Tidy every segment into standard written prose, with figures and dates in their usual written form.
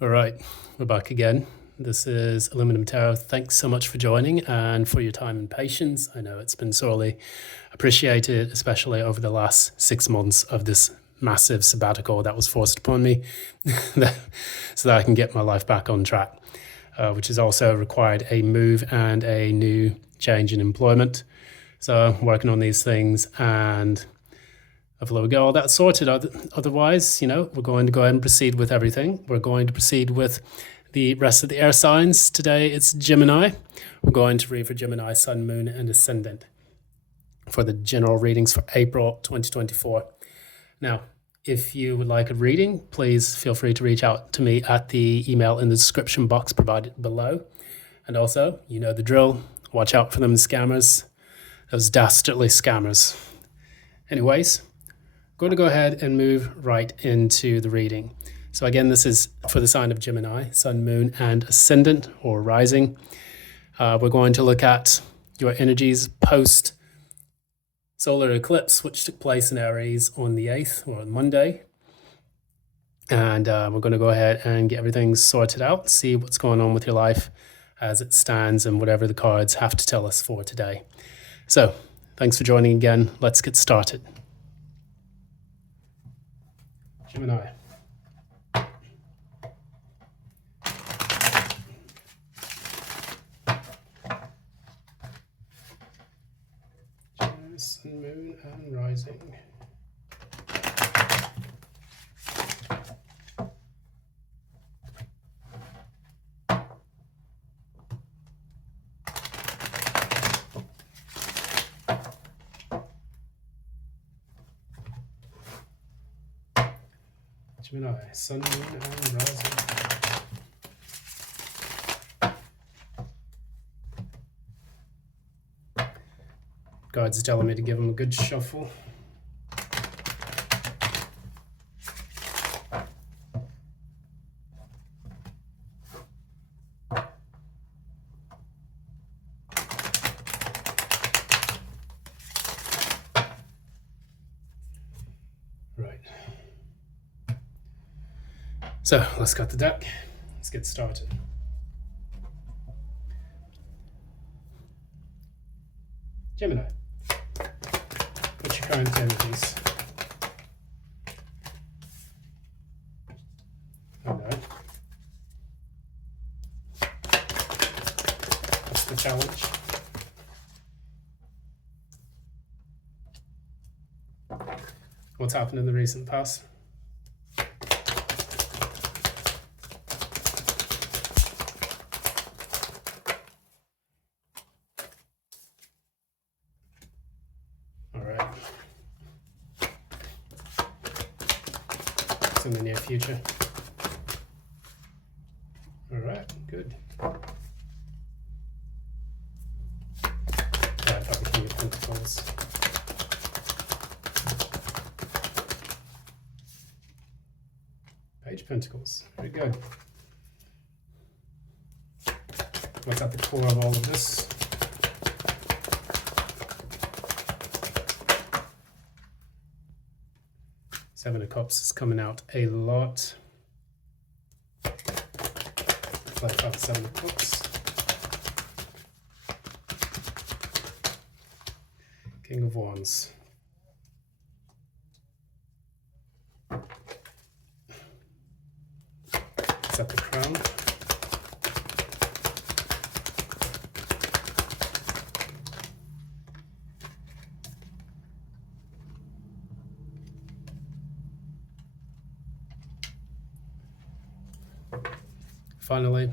All right, we're back again. This is Aluminum Tarot. Thanks so much for joining and for your time and patience. I know it's been sorely appreciated, especially over the last 6 months of this massive sabbatical that was forced upon me so that I can get my life back on track, which has also required a move and a new change in employment. So I'm working on these things and hopefully we get all that sorted. Otherwise, we're going to go ahead and proceed with everything. We're going to proceed with the rest of the air signs. Today it's Gemini. We're going to read for Gemini, Sun, Moon, and Ascendant for the general readings for April 2024. Now, if you would like a reading, please feel free to reach out to me at the email in the description box provided below. And also, you know the drill. Watch out for them scammers, those dastardly scammers. Anyways, going to go ahead and move right into the reading. So again, this is for the sign of Gemini, Sun, Moon, and Ascendant or Rising. We're going to look at your energies post solar eclipse, which took place in Aries on the 8th or on Monday. And we're going to go ahead and get everything sorted out, see what's going on with your life as it stands and whatever the cards have to tell us for today. So thanks for joining again. Let's get started. Gemini. Sun, Moon, and Rising. Gemini, Sun, Moon, and Rising. God's telling me to give him a good shuffle. Right. So let's cut the deck. Let's get started. Gemini, what's your current energies? All right. What's the challenge? What's happened in the recent past? All right. It's in the near future. All right, good. I thought we King of Pentacles. Page of Pentacles, very good. What's at the core of all of this? Seven of Cups is coming out a lot. Like about the Seven of Cups. King of Wands. It's at the Crown. Finally,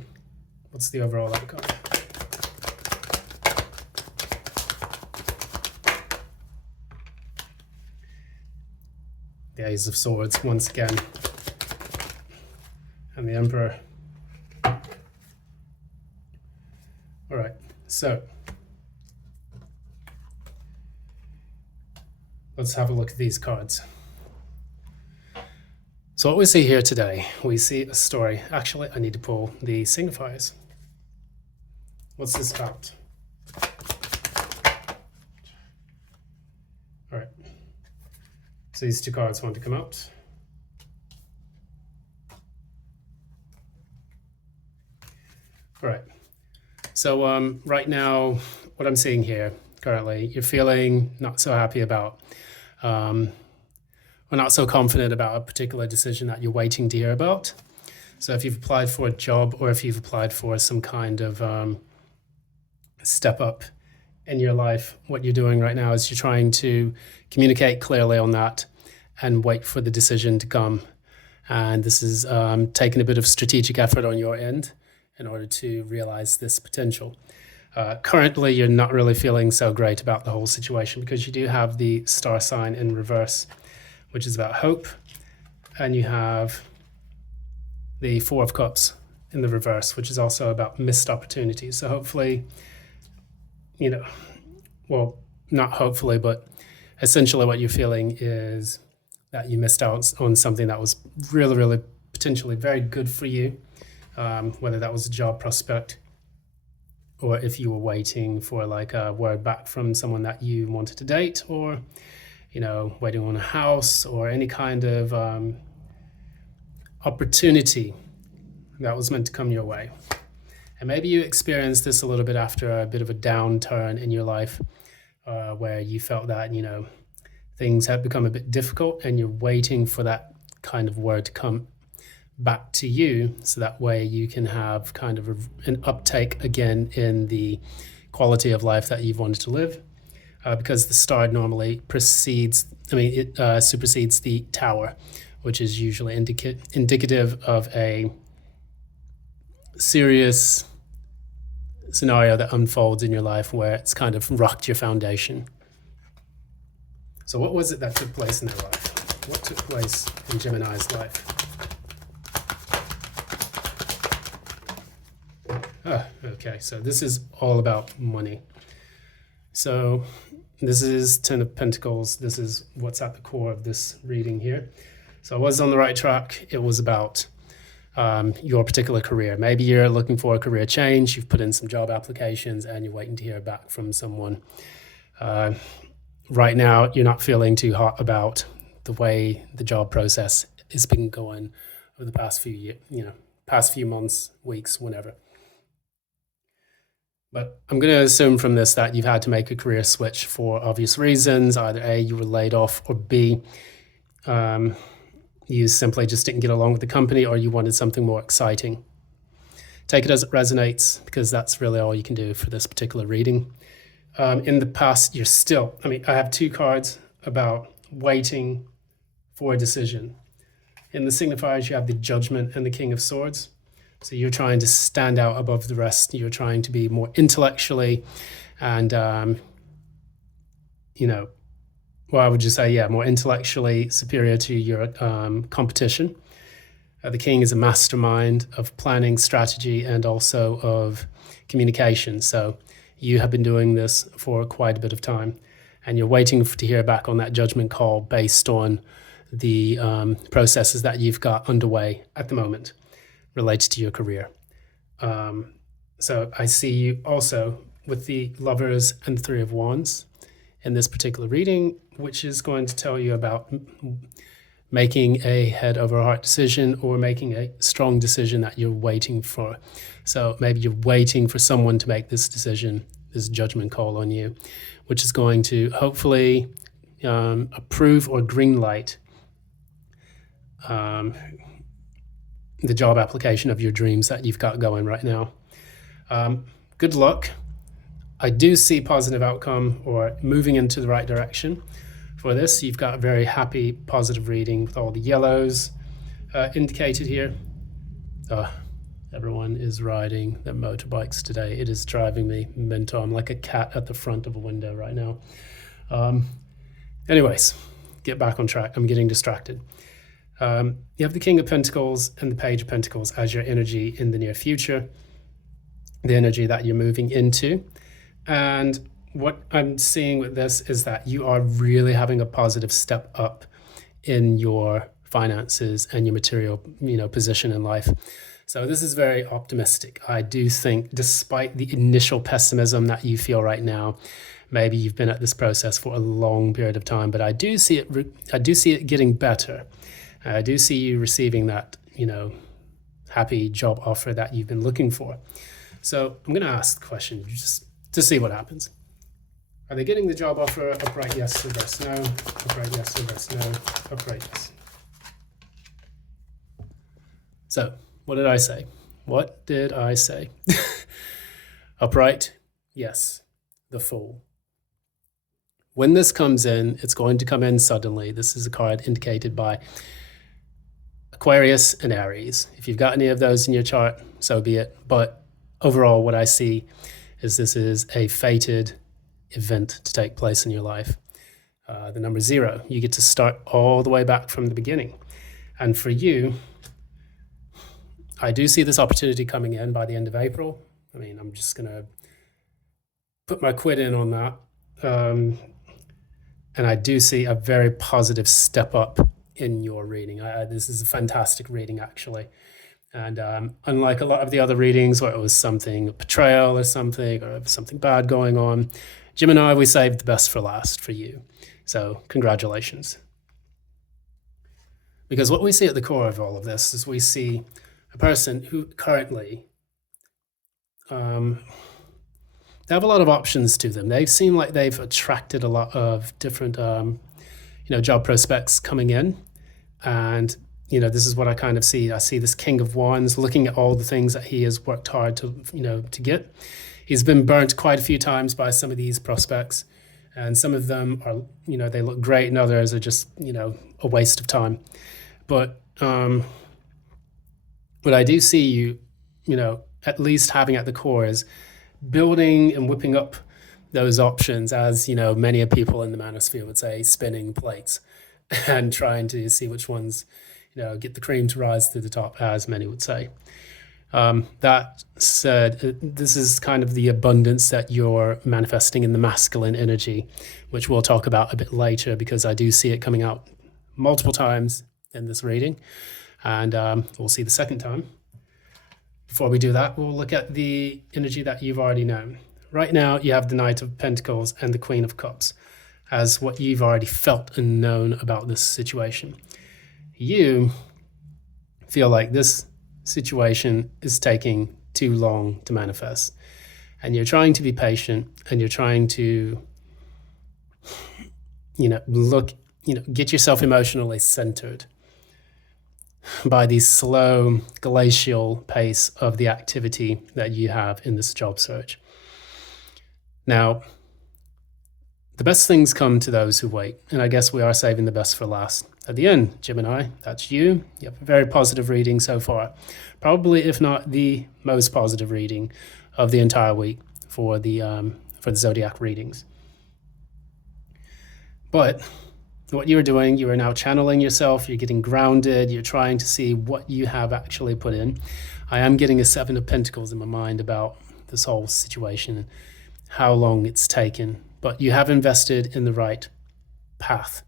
what's the overall outcome? The Ace of Swords once again, and the Emperor. All right, so let's have a look at these cards. So what we see here today, we see a story. Actually, I need to pull the signifiers. What's this about? All right. So these two cards want to come out. All right. So right now, what I'm seeing here currently, you're feeling not so happy about, or not so confident about a particular decision that you're waiting to hear about. So if you've applied for a job or if you've applied for some kind of step up in your life, what you're doing right now is you're trying to communicate clearly on that and wait for the decision to come. And this is taking a bit of strategic effort on your end in order to realize this potential. Currently, you're not really feeling so great about the whole situation because you do have the star sign in reverse, which is about hope, and you have the Four of Cups in the reverse, which is also about missed opportunities. So hopefully, well, not hopefully, but essentially what you're feeling is that you missed out on something that was really, really potentially very good for you, whether that was a job prospect or if you were waiting for like a word back from someone that you wanted to date, or waiting on a house, or any kind of opportunity that was meant to come your way. And maybe you experienced this a little bit after a bit of a downturn in your life, where you felt that things had become a bit difficult and you're waiting for that kind of word to come back to you, so that way you can have kind of an uptake again in the quality of life that you've wanted to live, because the star normally supersedes the tower, which is usually indicative of a serious scenario that unfolds in your life where it's kind of rocked your foundation. So what was it that took place in their life? What took place in Gemini's life? Okay, so this is all about money. So this is Ten of Pentacles. This is what's at the core of this reading here. So I was on the right track. It was about your particular career. Maybe you're looking for a career change. You've put in some job applications and you're waiting to hear back from someone. Right now, you're not feeling too hot about the way the job process has been going over the past few months, weeks, whenever. But I'm going to assume from this that you've had to make a career switch for obvious reasons. Either A, you were laid off, or B, you simply just didn't get along with the company, or you wanted something more exciting. Take it as it resonates, because that's really all you can do for this particular reading. In the past, you're still, I have two cards about waiting for a decision. In the signifiers, you have the Judgment and the King of Swords. So you're trying to stand out above the rest. You're trying to be more intellectually and, I would just say, more intellectually superior to your competition. The King is a mastermind of planning, strategy, and also of communication. So you have been doing this for quite a bit of time, and you're waiting to hear back on that judgment call based on the processes that you've got underway at the moment related to your career. So I see you also with the Lovers and the Three of Wands in this particular reading, which is going to tell you about making a head over heart decision, or making a strong decision that you're waiting for. So maybe you're waiting for someone to make this decision, this judgment call on you, which is going to hopefully approve or green light the job application of your dreams that you've got going right now. Good luck. I do see positive outcome, or moving into the right direction for this. You've got a very happy, positive reading with all the yellows indicated here. Everyone is riding their motorbikes today. It is driving me mental. I'm like a cat at the front of a window right now. Anyways, get back on track. I'm getting distracted. You have the King of Pentacles and the Page of Pentacles as your energy in the near future, the energy that you're moving into. And what I'm seeing with this is that you are really having a positive step up in your finances and your material, position in life. So this is very optimistic. I do think, despite the initial pessimism that you feel right now, maybe you've been at this process for a long period of time, but I do see it getting better. I do see you receiving that, happy job offer that you've been looking for. So I'm going to ask the question just to see what happens. Are they getting the job offer? Upright yes, reverse no. Upright yes, reverse no. Upright yes. So what did I say? What did I say? Upright, yes, the Fool. When this comes in, it's going to come in suddenly. This is a card indicated by Aquarius and Aries. If you've got any of those in your chart, so be it. But overall, what I see is this is a fated event to take place in your life. The number 0, you get to start all the way back from the beginning. And for you, I do see this opportunity coming in by the end of April. I mean, I'm just going to put my quid in on that. And I do see a very positive step up in your reading. This is a fantastic reading, actually. And unlike a lot of the other readings where it was something, a betrayal or something bad going on, Gemini, we saved the best for last for you. So congratulations. Because what we see at the core of all of this is we see a person who currently, they have a lot of options to them. They seem like they've attracted a lot of different, job prospects coming in. And, this is what I kind of see. I see this King of Wands looking at all the things that he has worked hard to get. He's been burnt quite a few times by some of these prospects. And some of them are, they look great, and others are just, a waste of time. But what I do see you, at least having at the core is building and whipping up those options, as, many of people in the manosphere would say, spinning plates and trying to see which ones, get the cream to rise to the top, as many would say. That said, this is kind of the abundance that you're manifesting in the masculine energy, which we'll talk about a bit later, because I do see it coming out multiple times in this reading, and we'll see the second time. Before we do that, we'll look at the energy that you've already known. Right now, you have the Knight of Pentacles and the Queen of Cups as what you've already felt and known about this situation. You feel like this situation is taking too long to manifest, and you're trying to be patient, and you're trying to get yourself emotionally centered by the slow glacial pace of the activity that you have in this job search. Now, the best things come to those who wait, and I guess we are saving the best for last. At the end, Gemini, that's you. You have a very positive reading so far. Probably, if not the most positive reading of the entire week for the zodiac readings. But what you're doing, you are now channeling yourself, you're getting grounded, you're trying to see what you have actually put in. I am getting a 7 of Pentacles in my mind about this whole situation, how long it's taken, but you have invested in the right path.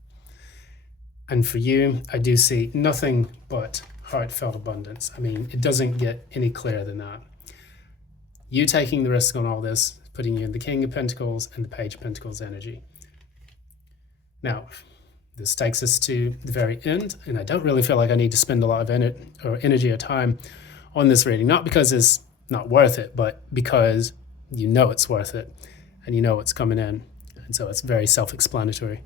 And for you, I do see nothing but heartfelt abundance. I mean, it doesn't get any clearer than that. You taking the risk on all this, putting you in the King of Pentacles and the Page of Pentacles energy. Now, this takes us to the very end, and I don't really feel like I need to spend a lot of energy or time on this reading, not because it's not worth it, but because you know it's worth it, and you know it's coming in, and so it's very self-explanatory.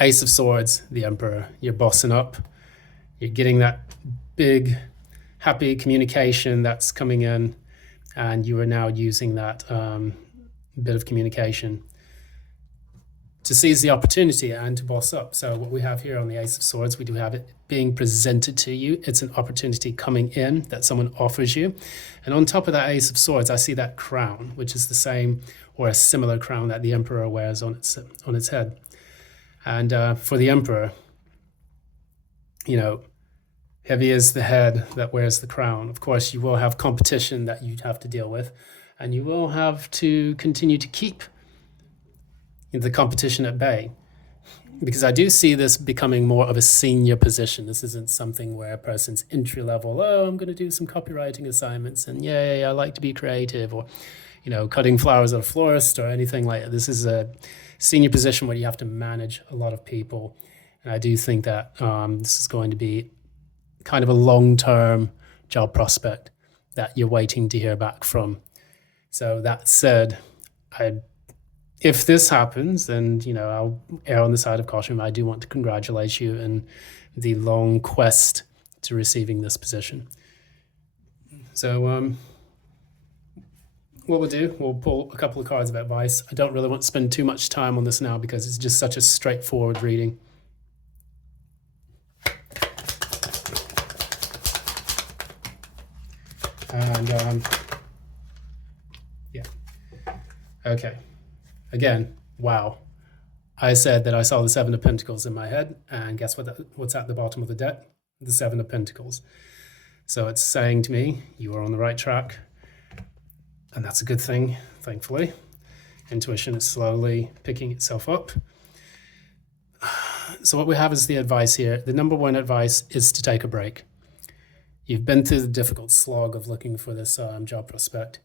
Ace of Swords, the Emperor, you're bossing up, you're getting that big, happy communication that's coming in, and you are now using that bit of communication to seize the opportunity and to boss up. So what we have here on the Ace of Swords, we do have it being presented to you. It's an opportunity coming in that someone offers you. And on top of that Ace of Swords, I see that crown, which is the same or a similar crown that the Emperor wears on its head. And for the Emperor, heavy is the head that wears the crown. Of course, you will have competition that you have to deal with, and you will have to continue to keep the competition at bay, because I do see this becoming more of a senior position. This isn't something where a person's entry level, I'm going to do some copywriting assignments and yay, I like to be creative, or cutting flowers at a florist or anything like that. This is a senior position where you have to manage a lot of people, and I do think that this is going to be kind of a long-term job prospect that you're waiting to hear back from. So that said, if this happens, then I'll err on the side of caution. I do want to congratulate you in the long quest to receiving this position. So what we'll do, we'll pull a couple of cards of advice. I don't really want to spend too much time on this now because it's just such a straightforward reading. And yeah, okay. Again, wow. I said that I saw the Seven of Pentacles in my head, and guess what's at the bottom of the deck? The Seven of Pentacles. So it's saying to me, you are on the right track, and that's a good thing, thankfully. Intuition is slowly picking itself up. So what we have is the advice here. The number one advice is to take a break. You've been through the difficult slog of looking for this job prospect,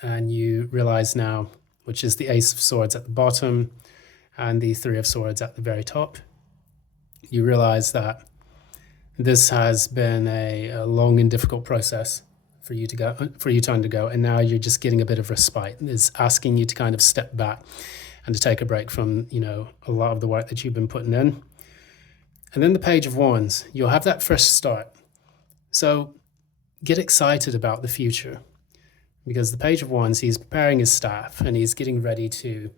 and you realize now, which is the Ace of Swords at the bottom and the Three of Swords at the very top, you realize that this has been a long and difficult process for you to undergo, and now you're just getting a bit of respite. It's asking you to kind of step back and to take a break from a lot of the work that you've been putting in. And then the Page of Wands, you'll have that fresh start. So get excited about the future, because the Page of Wands, he's preparing his staff and he's getting ready to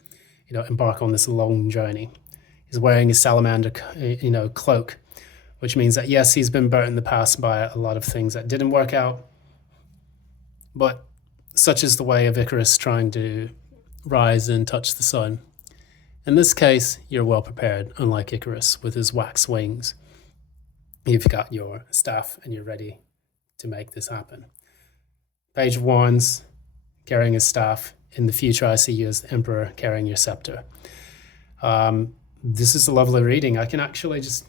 embark on this long journey. He's wearing his salamander cloak, which means that yes, he's been burnt in the past by a lot of things that didn't work out, but such is the way of Icarus trying to rise and touch the sun. In this case, you're well prepared, unlike Icarus with his wax wings. You've got your staff and you're ready to make this happen. Page of Wands, carrying his staff. In the future, I see you as the Emperor carrying your scepter. This is a lovely reading. I can actually just,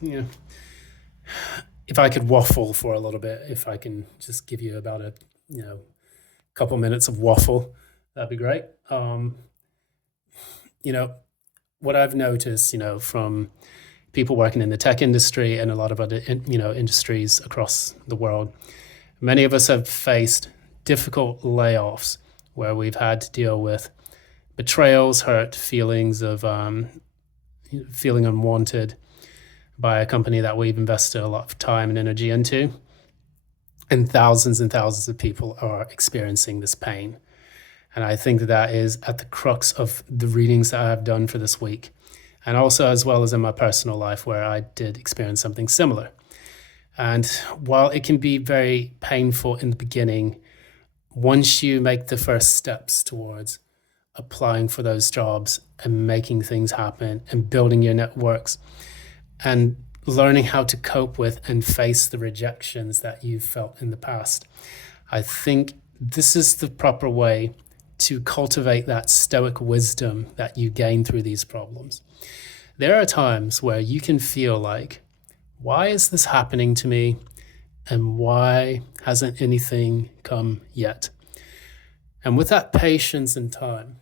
if I could waffle for a little bit, if I can just give you about a, couple minutes of waffle, that'd be great. What I've noticed, from people working in the tech industry and a lot of other, industries across the world, many of us have faced difficult layoffs where we've had to deal with betrayals, hurt, feelings of feeling unwanted by a company that we've invested a lot of time and energy into. And thousands of people are experiencing this pain. And I think that is at the crux of the readings that I've done for this week. And also as well as in my personal life where I did experience something similar. And while it can be very painful in the beginning, once you make the first steps towards applying for those jobs and making things happen and building your networks and learning how to cope with and face the rejections that you've felt in the past, I think this is the proper way to cultivate that stoic wisdom that you gain through these problems. There are times where you can feel like, why is this happening to me? And why hasn't anything come yet? And with that patience and time,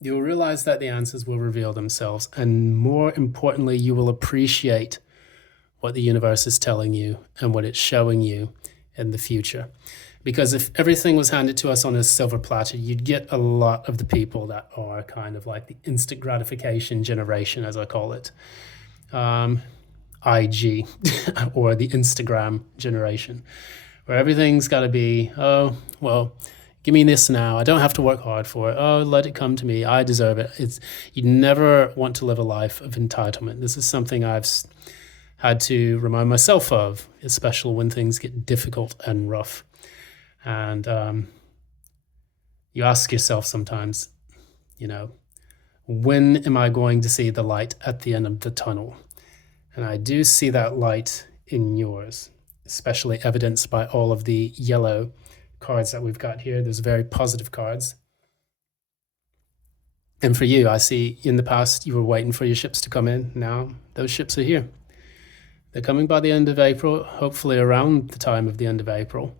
you'll realize that the answers will reveal themselves. And more importantly, you will appreciate what the universe is telling you and what it's showing you in the future. Because if everything was handed to us on a silver platter, you'd get a lot of the people that are kind of like the instant gratification generation, as I call it. IG or the Instagram generation, where everything's got to be, oh, well, give me this now. I don't have to work hard for it. Oh, let it come to me. I deserve it. You never want to live a life of entitlement. This is something I've had to remind myself of, especially when things get difficult and rough. And you ask yourself sometimes, when am I going to see the light at the end of the tunnel? And I do see that light in yours, especially evidenced by all of the yellow cards that we've got here. There's very positive cards. And for you, I see in the past you were waiting for your ships to come in. Now those ships are here. They're coming by the end of April, hopefully around the time of the end of April.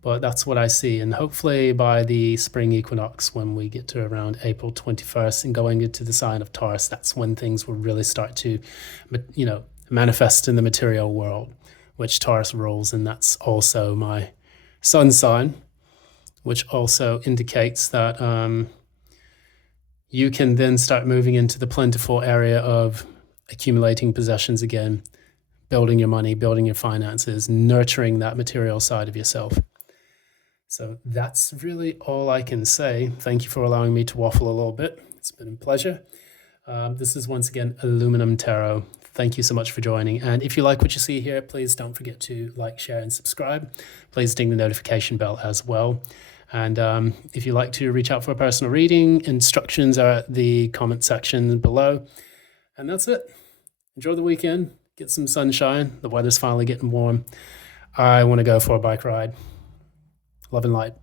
But that's what I see. And hopefully by the spring equinox, when we get to around April 21st and going into the sign of Taurus, that's when things will really start to, manifest in the material world, which Taurus rules, and that's also my sun sign, which also indicates that you can then start moving into the plentiful area of accumulating possessions again, building your money, building your finances, nurturing that material side of yourself. So that's really all I can say. Thank you for allowing me to waffle a little bit. It's been a pleasure. This is once again Aluminum Tarot. Thank you so much for joining. And if you like what you see here, please don't forget to like, share, and subscribe. Please ding the notification bell as well. And if you'd like to reach out for a personal reading, instructions are at the comment section below. And that's it. Enjoy the weekend. Get some sunshine. The weather's finally getting warm. I want to go for a bike ride. Love and light.